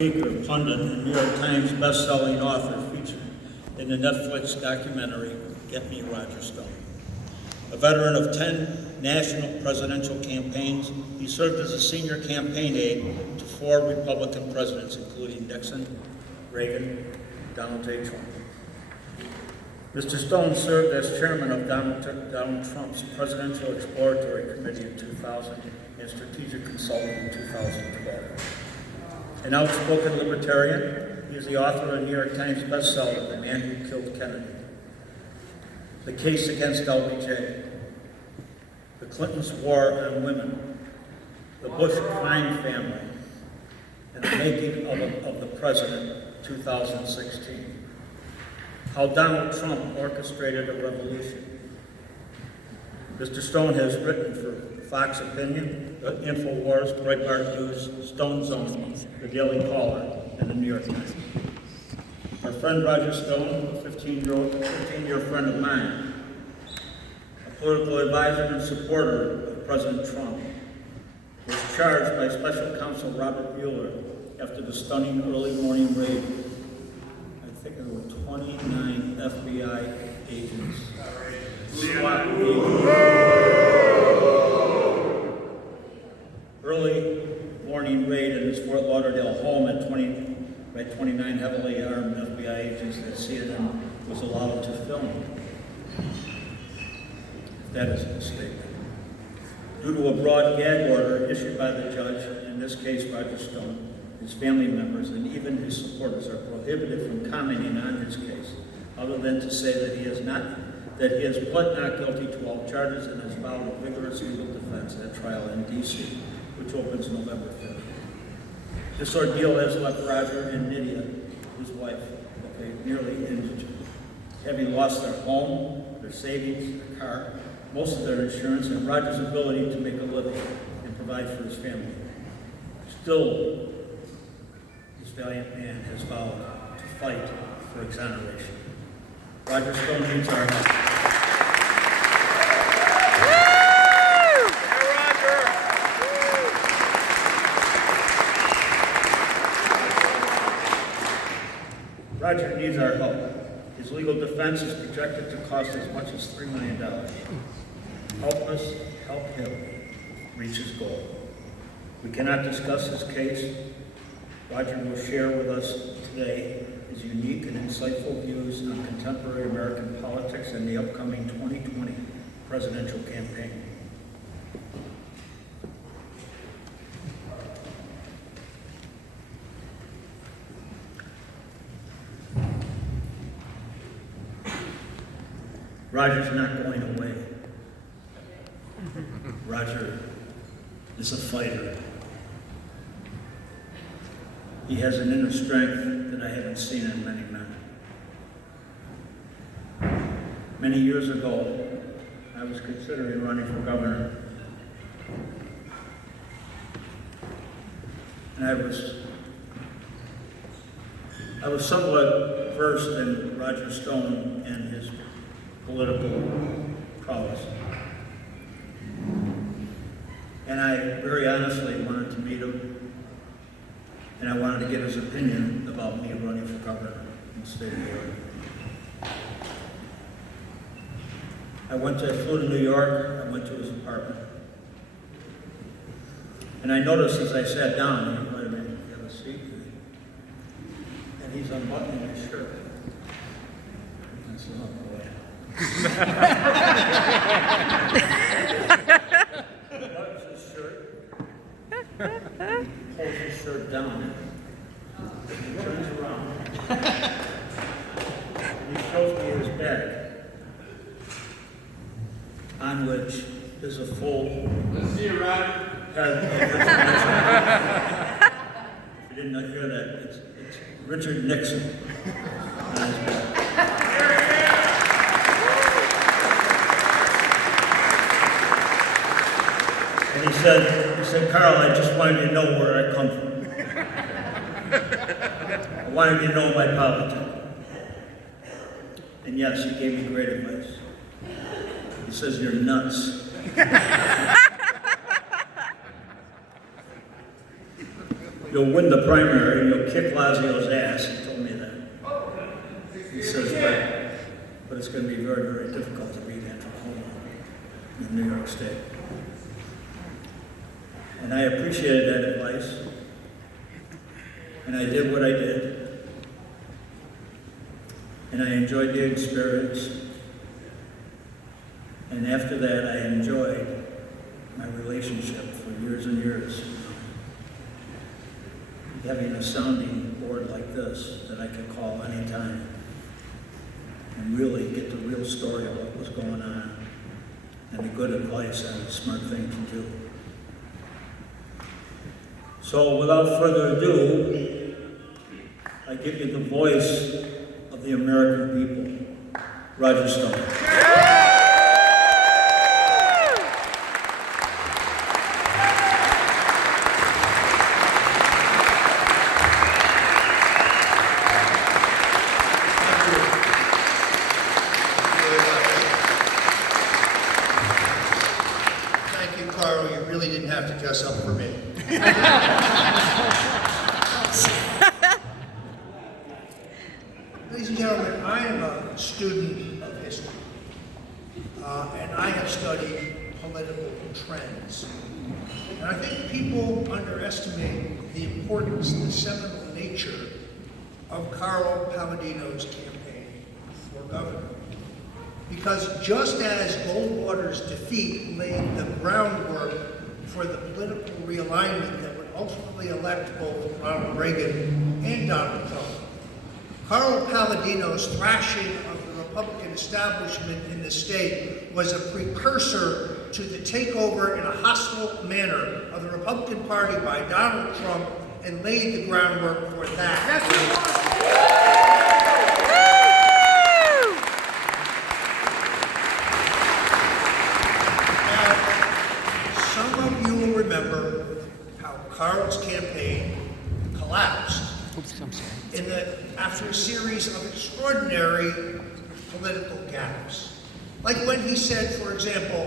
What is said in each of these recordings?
Speaker, pundit, and New York Times best-selling author featured in the Netflix documentary, Get Me Roger Stone. A veteran of 10 national presidential campaigns, he served as a senior campaign aide to 4 Republican presidents, including Nixon, Reagan, and Donald J. Trump. Mr. Stone served as chairman of Donald Trump's Presidential Exploratory Committee in 2000 and strategic consultant in 2012. An outspoken libertarian, he is the author of the New York Times bestseller, The Man Who Killed Kennedy, The Case Against LBJ, The Clintons' War on Women, The Bush Crime Family, and The Making of the President, 2016. How Donald Trump Orchestrated a Revolution. Mr. Stone has written for Fox Opinion, InfoWars, Breitbart News, Stone Zone, The Daily Caller, and The New York Times. Our friend Roger Stone, a 15-year friend of mine, a political advisor and supporter of President Trump, was charged by Special Counsel Robert Mueller after the stunning early morning raid. I think there were 29 FBI agents. SWAT agents. Early morning raid in his Fort Lauderdale home by 29 heavily armed FBI agents that CNN was allowed to film. That is a mistake. Due to a broad gag order issued by the judge, in this case Roger Stone, his family members, and even his supporters are prohibited from commenting on his case, other than to say that he has pled not guilty to all charges and has filed a vigorous legal defense at trial in D.C., which opens November 5th. This ordeal has left Roger and Nydia, his wife, nearly indigent, having lost their home, their savings, their car, most of their insurance, and Roger's ability to make a living and provide for his family. Still, this valiant man has vowed to fight for exoneration. Roger Stone needs our help. Roger needs our help. His legal defense is projected to cost as much as $3 million. Help us help him reach his goal. We cannot discuss his case. Roger will share with us today his unique and insightful views on contemporary American politics and the upcoming 2020 presidential campaign. Roger's not going away. Roger is a fighter. He has an inner strength that I haven't seen in many men. Many years ago, I was considering running for governor. And I was somewhat versed in Roger Stone and his political prowess. And I very honestly wanted to meet him, and I wanted to get his opinion about me running for governor in the state of New York. I flew to New York, I went to his apartment, and I noticed as I sat down, he invited me to have a seat, and he's unbuttoning his shirt. I said, oh boy. Buttons his shirt, pulls his shirt down, he turns around, and he shows me his bag, on which is a full Let's see it, Roger. head of Richard Nixon. If you did not hear that, it's Richard Nixon on his bag. And he said, Carl, I just wanted you to know where I come from. I wanted you to know my politics. And yes, he gave me great advice. He says, you're nuts. you'll win the primary and you'll kick Lazio's ass. He told me that. He says, but it's going to be very, very difficult to beat Andrew Cuomo in New York State. And I appreciated that advice. And I did what I did. And I enjoyed the experience. And after that, I enjoyed my relationship for years and years. Having a sounding board like this that I could call anytime and really get the real story of what was going on and the good advice and the smart thing to do. So without further ado, I give you the voice of the American people, Roger Stone. Dress up for me. Ladies and gentlemen, I am a student of history, and I have studied political trends. And I think people underestimate the importance, the seminal nature of Carlo Palladino's campaign for governor. Because just as Goldwater's defeat laid the groundwork for the political realignment that would ultimately elect both Ronald Reagan and Donald Trump, Carlo Palladino's thrashing of the Republican establishment in the state was a precursor to the takeover in a hostile manner of the Republican Party by Donald Trump and laid the groundwork for that. Carl's campaign collapsed after a series of extraordinary political gaffes. Like when he said, for example,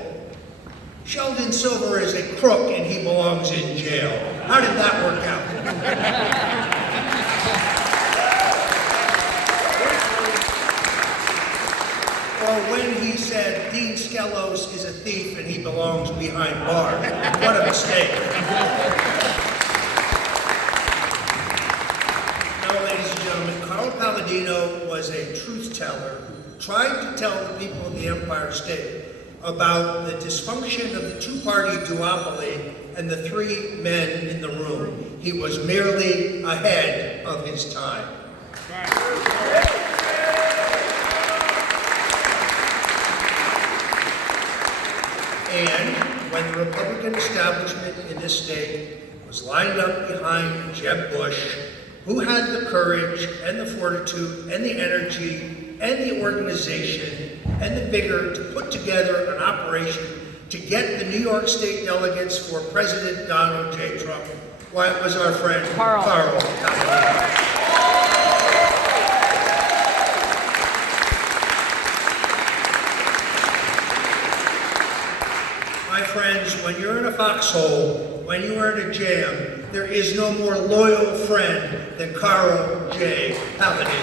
Sheldon Silver is a crook and he belongs in jail. How did that work out? Or when he said Dean Skelos is a thief and he belongs behind bars. What a mistake. No, ladies and gentlemen, Carlo Palladino was a truth teller, trying to tell the people of the Empire State about the dysfunction of the two-party duopoly and the three men in the room. He was merely ahead of his time. And when the Republican establishment in this state was lined up behind Jeb Bush, who had the courage and the fortitude and the energy and the organization and the vigor to put together an operation to get the New York State delegates for President Donald J. Trump, why, it was our friend Carl Palladino. Friends, when you're in a foxhole, when you are in a jam, there is no more loyal friend than Carlo J. Palladino.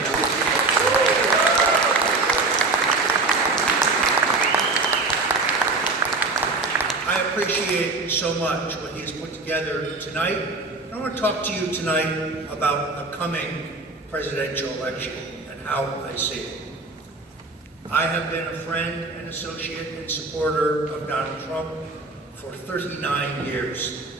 I appreciate so much what he has put together tonight. And I want to talk to you tonight about the coming presidential election and how I see it. I have been a friend and associate and supporter of Donald Trump for 39 years.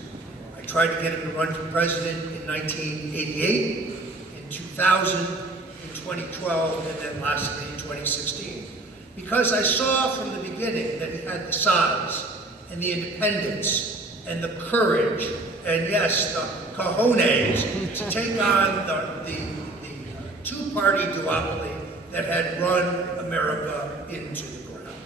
I tried to get him to run for president in 1988, in 2000, in 2012, and then lastly in 2016. Because I saw from the beginning that he had the size and the independence and the courage and yes, the cojones to take on the two-party duopoly that had run America into the ground.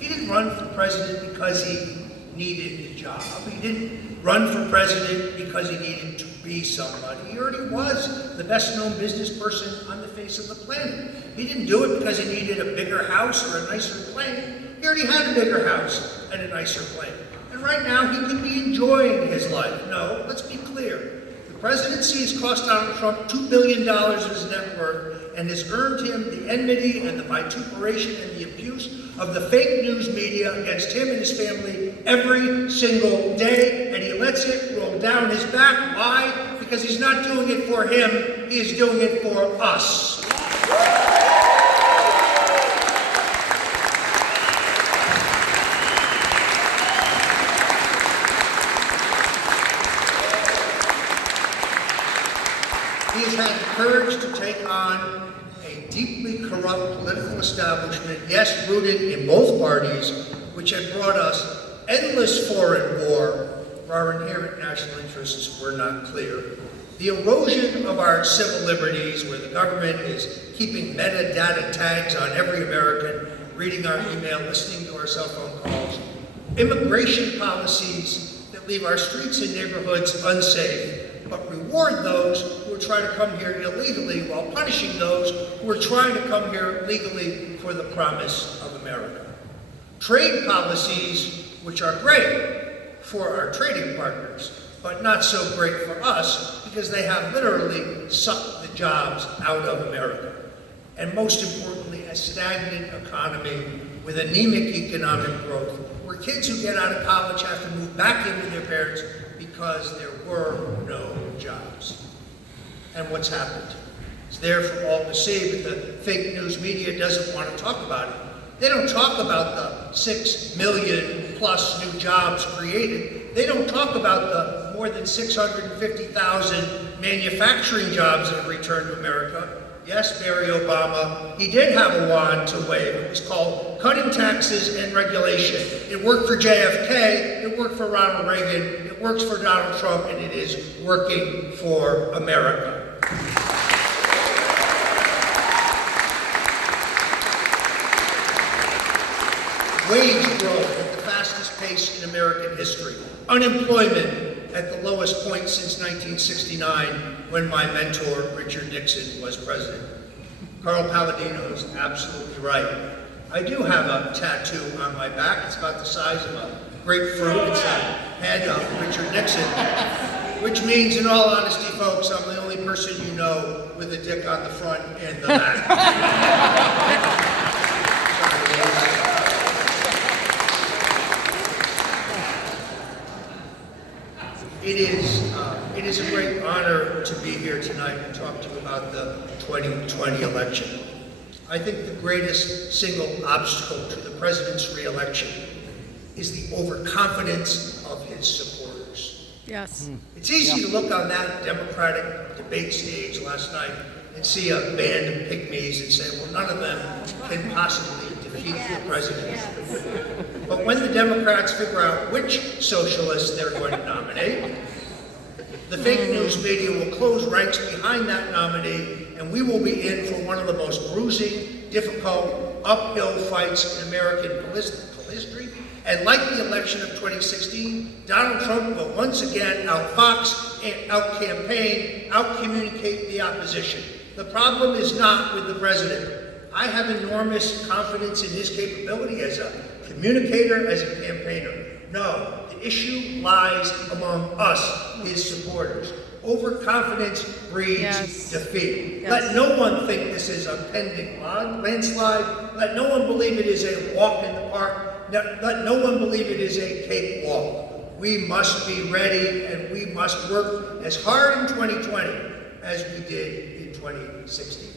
He didn't run for president because he needed a job. He didn't run for president because he needed to be somebody. He already was the best-known business person on the face of the planet. He didn't do it because he needed a bigger house or a nicer plane. He already had a bigger house and a nicer plane. And right now he could be enjoying his life. No, let's be clear. The presidency has cost Donald Trump $2 billion of his net worth and has earned him the enmity and the vituperation and the abuse of the fake news media against him and his family every single day, and he lets it roll down his back. Why? Because he's not doing it for him, he is doing it for us. He has had the courage to take on a deeply corrupt political establishment, yes, rooted in both parties, which had brought us endless foreign war where our inherent national interests were not clear. The erosion of our civil liberties, where the government is keeping metadata tags on every American, reading our email, listening to our cell phone calls. Immigration policies that leave our streets and neighborhoods unsafe, but reward those who are trying to come here illegally while punishing those who are trying to come here legally for the promise of America. Trade policies, which are great for our trading partners, but not so great for us because they have literally sucked the jobs out of America. And most importantly, a stagnant economy with anemic economic growth, where kids who get out of college have to move back in with their parents because there were no jobs. And what's happened? It's there for all to see, but the fake news media doesn't want to talk about it. They don't talk about the 6 million plus new jobs created. They don't talk about the more than 650,000 manufacturing jobs that have returned to America. Yes, Barry Obama, he did have a wand to wave. It was called cutting taxes and regulation. It worked for JFK, it worked for Ronald Reagan, it works for Donald Trump, and it is working for America. Wage growth at the fastest pace in American history. Unemployment at the lowest point since 1969, when my mentor, Richard Nixon, was president. Carl Palladino is absolutely right. I do have a tattoo on my back. It's about the size of a grapefruit. It's the head of Richard Nixon, which means, in all honesty, folks, I'm the only person you know with a dick on the front and the back. It is a great honor to be here tonight and talk to you about the 2020 election. I think the greatest single obstacle to the president's re-election is the overconfidence of his supporters. Yes. It's easy to look on that Democratic debate stage last night and see a band of pygmies and say, well, none of them can possibly defeat the president. But when the Democrats figure out which socialists they're going to nominate, the fake news media will close ranks behind that nominee, and we will be in for one of the most bruising, difficult, uphill fights in American political history. And like the election of 2016, Donald Trump will once again outfox, out-campaign, out-communicate the opposition. The problem is not with the president. I have enormous confidence in his capability as a communicator, as a campaigner. No, the issue lies among us, his supporters. Overconfidence breeds defeat. Yes. Let no one think this is a pending landslide. Let no one believe it is a walk in the park. Let no one believe it is a cakewalk. We must be ready, and we must work as hard in 2020 as we did in 2016.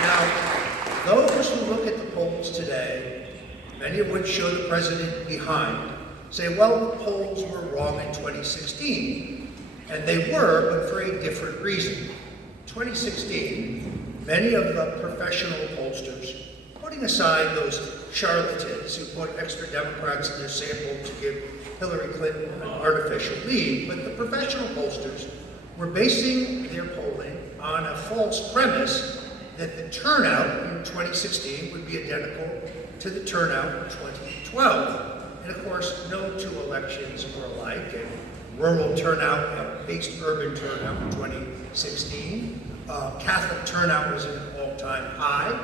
Now, those who look at the polls today, many of which show the president behind, say, well, the polls were wrong in 2016. And they were, but for a different reason. 2016, many of the professional pollsters, putting aside those charlatans who put extra Democrats in their sample to give Hillary Clinton an artificial lead, but the professional pollsters were basing their polling on a false premise that the turnout in 2016 would be identical to the turnout in 2012. And of course, no two elections were alike, and rural turnout outpaced urban turnout in 2016. Catholic turnout was at an all-time high.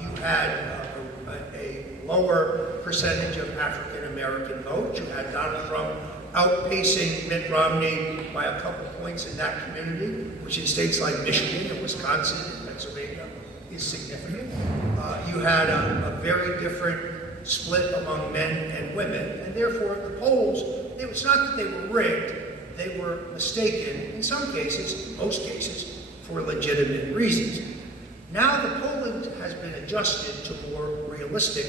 You had a lower percentage of African-American votes. You had Donald Trump outpacing Mitt Romney by a couple points in that community, which in states like Michigan and Wisconsin and Pennsylvania is significant. You had a very different split among men and women, and therefore the polls, it's not that they were rigged, they were mistaken, in some cases, most cases, for legitimate reasons. Now the polling has been adjusted to more realistic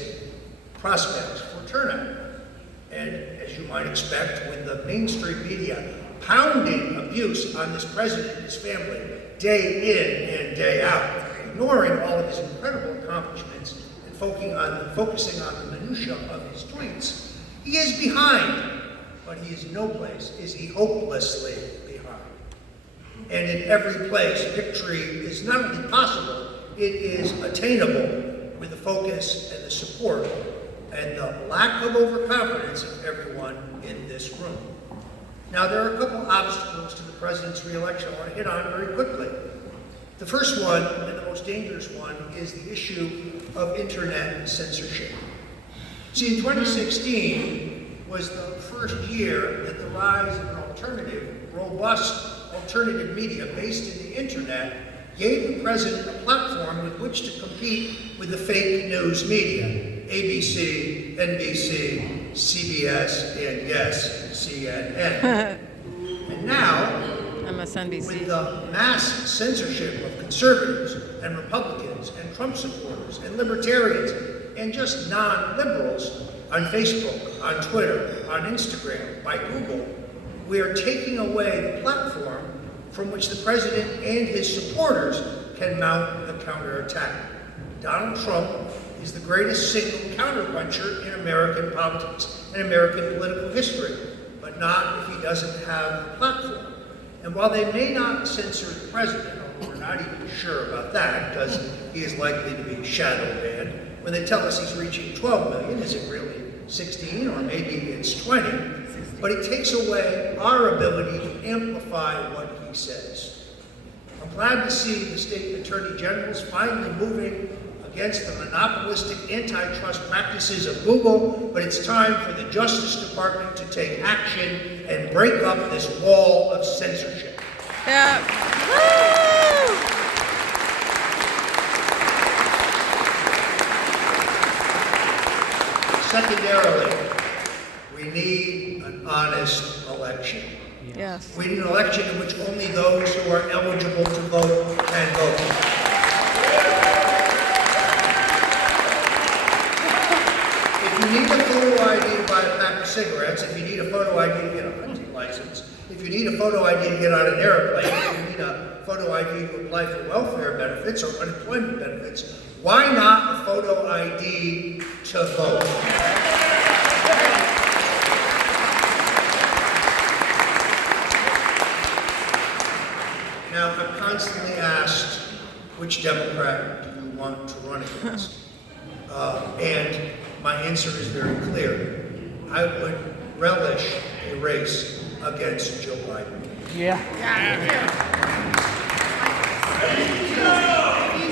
prospects for turnout. And as you might expect, with the mainstream media pounding abuse on this president and his family day in and day out, ignoring all of his incredible accomplishments and focusing on the minutia of his tweets, he is behind, but he is no place is he hopelessly behind. And in every place, victory is not only possible, it is attainable with the focus and the support and the lack of overconfidence of everyone in this room. Now, there are a couple obstacles to the president's re-election I want to hit on very quickly. The first one, and the most dangerous one, is the issue of internet censorship. See, in 2016 was the first year that the rise of an alternative, robust alternative media based in the internet gave the president a platform with which to compete with the fake news media, ABC, NBC, CBS, and yes, CNN. And now, MSNBC. with the mass censorship of conservatives and Republicans and Trump supporters and libertarians and just non-liberals on Facebook, on Twitter, on Instagram, by Google, we are taking away the platform from which the president and his supporters can mount the counterattack. Donald Trump is the greatest single counterpuncher in American politics and American political history, but not if he doesn't have a platform. And while they may not censor the president, although we're not even sure about that, because he is likely to be shadow banned, when they tell us he's reaching 12 million, is it really 16 or maybe it's 20? But it takes away our ability to amplify what he says. I'm glad to see the state attorney generals finally moving against the monopolistic antitrust practices of Google, but it's time for the Justice Department to take action and break up this wall of censorship. Yeah. Secondarily, we need an honest election. Yes. We need an election in which only those who are eligible to vote can vote. If you need a photo ID to buy a pack of cigarettes, if you need a photo ID to get a hunting license, if you need a photo ID to get on an airplane, if you need a photo ID to apply for welfare benefits or unemployment benefits, why not a photo ID to vote? Now, I'm constantly asked, which Democrat do you want to run against? And my answer is very clear. I would relish a race against Joe Biden.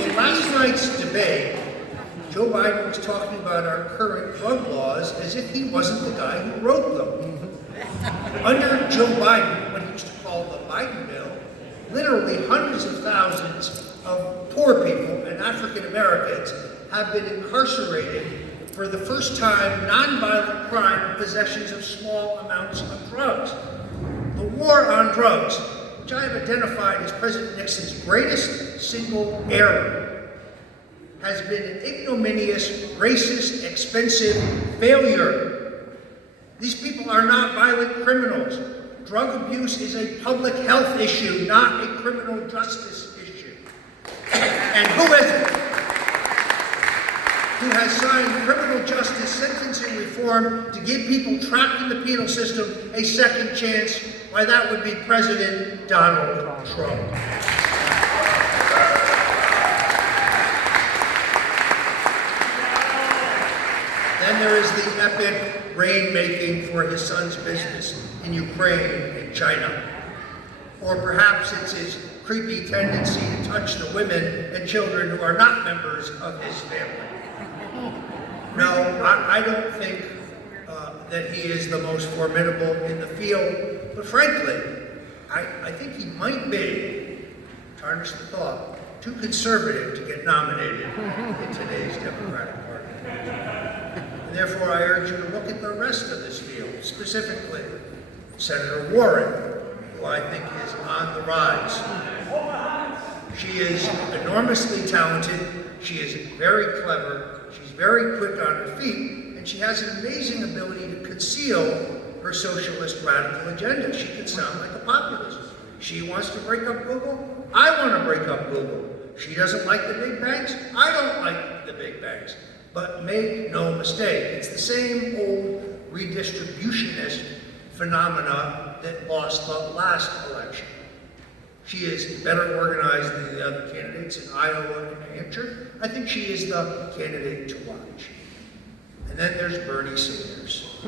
In last night's debate, Joe Biden was talking about our current drug laws as if he wasn't the guy who wrote them. Under Joe Biden, what he used to call the Biden bill, literally hundreds of thousands of poor people and African Americans have been incarcerated for the first time nonviolent crime possessions of small amounts of drugs. The war on drugs, which I have identified as President Nixon's greatest single error, has been an ignominious, racist, expensive failure. These people are not violent criminals. Drug abuse is a public health issue, not a criminal justice issue. And who is it who has signed criminal justice sentencing reform to give people trapped in the penal system a second chance? Why, that would be President Donald Trump. Then there is the epic rainmaking for his son's business in Ukraine and China. Or perhaps it's his creepy tendency to touch the women and children who are not members of his family. No, I don't think that he is the most formidable in the field, but frankly, I think he might be, tarnish the thought, too conservative to get nominated in today's Democratic Party. And therefore, I urge you to look at the rest of this field, specifically Senator Warren, who I think is on the rise. She is enormously talented, she is very clever, she's very quick on her feet, and she has an amazing ability to conceal her socialist radical agenda. She can sound like a populist. She wants to break up Google. I want to break up Google. She doesn't like the big banks. I don't like the big banks. But make no mistake, it's the same old redistributionist phenomena that lost the last election. She is better organized than the other candidates in Iowa and New Hampshire. I think she is the candidate to watch. And then there's Bernie Sanders.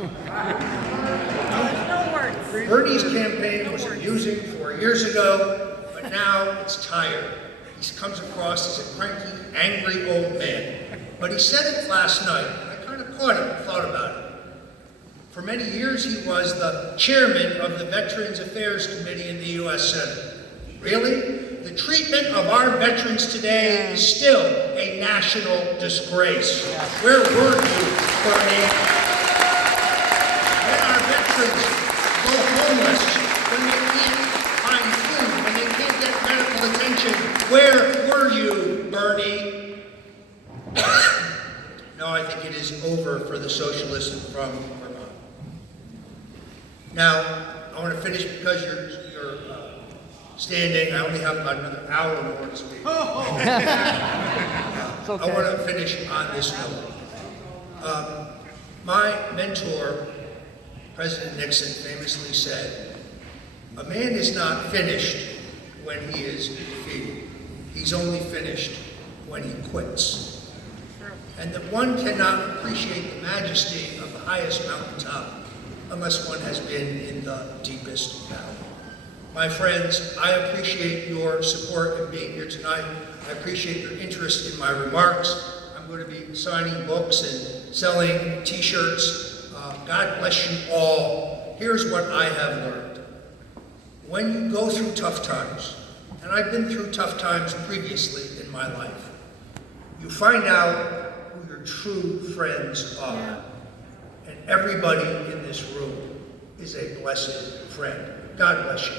Bernie's campaign was amusing 4 years ago, but now it's tired. He comes across as a cranky, angry old man. But he said it last night, and I kind of caught it and thought about it. For many years, he was the chairman of the Veterans Affairs Committee in the U.S. Senate. Really? The treatment of our veterans today is still a national disgrace. Where were you, Bernie? When our veterans go homeless, when they can't find food, when they can't get medical attention, where were you, Bernie? No, I think it is over for the socialism from Vermont. Now, I want to finish because you're standing. I only have about another hour more to speak. I want to finish on this note. My mentor, President Nixon, famously said, "A man is not finished when he is defeated. He's only finished when he quits." And that one cannot appreciate the majesty of the highest mountaintop unless one has been in the deepest valley. My friends, I appreciate your support in being here tonight. I appreciate your interest in my remarks. I'm going to be signing books and selling t-shirts. God bless you all. Here's what I have learned. When you go through tough times, and I've been through tough times previously in my life, you find out who your true friends are. And everybody in this room is a blessed friend. God bless you.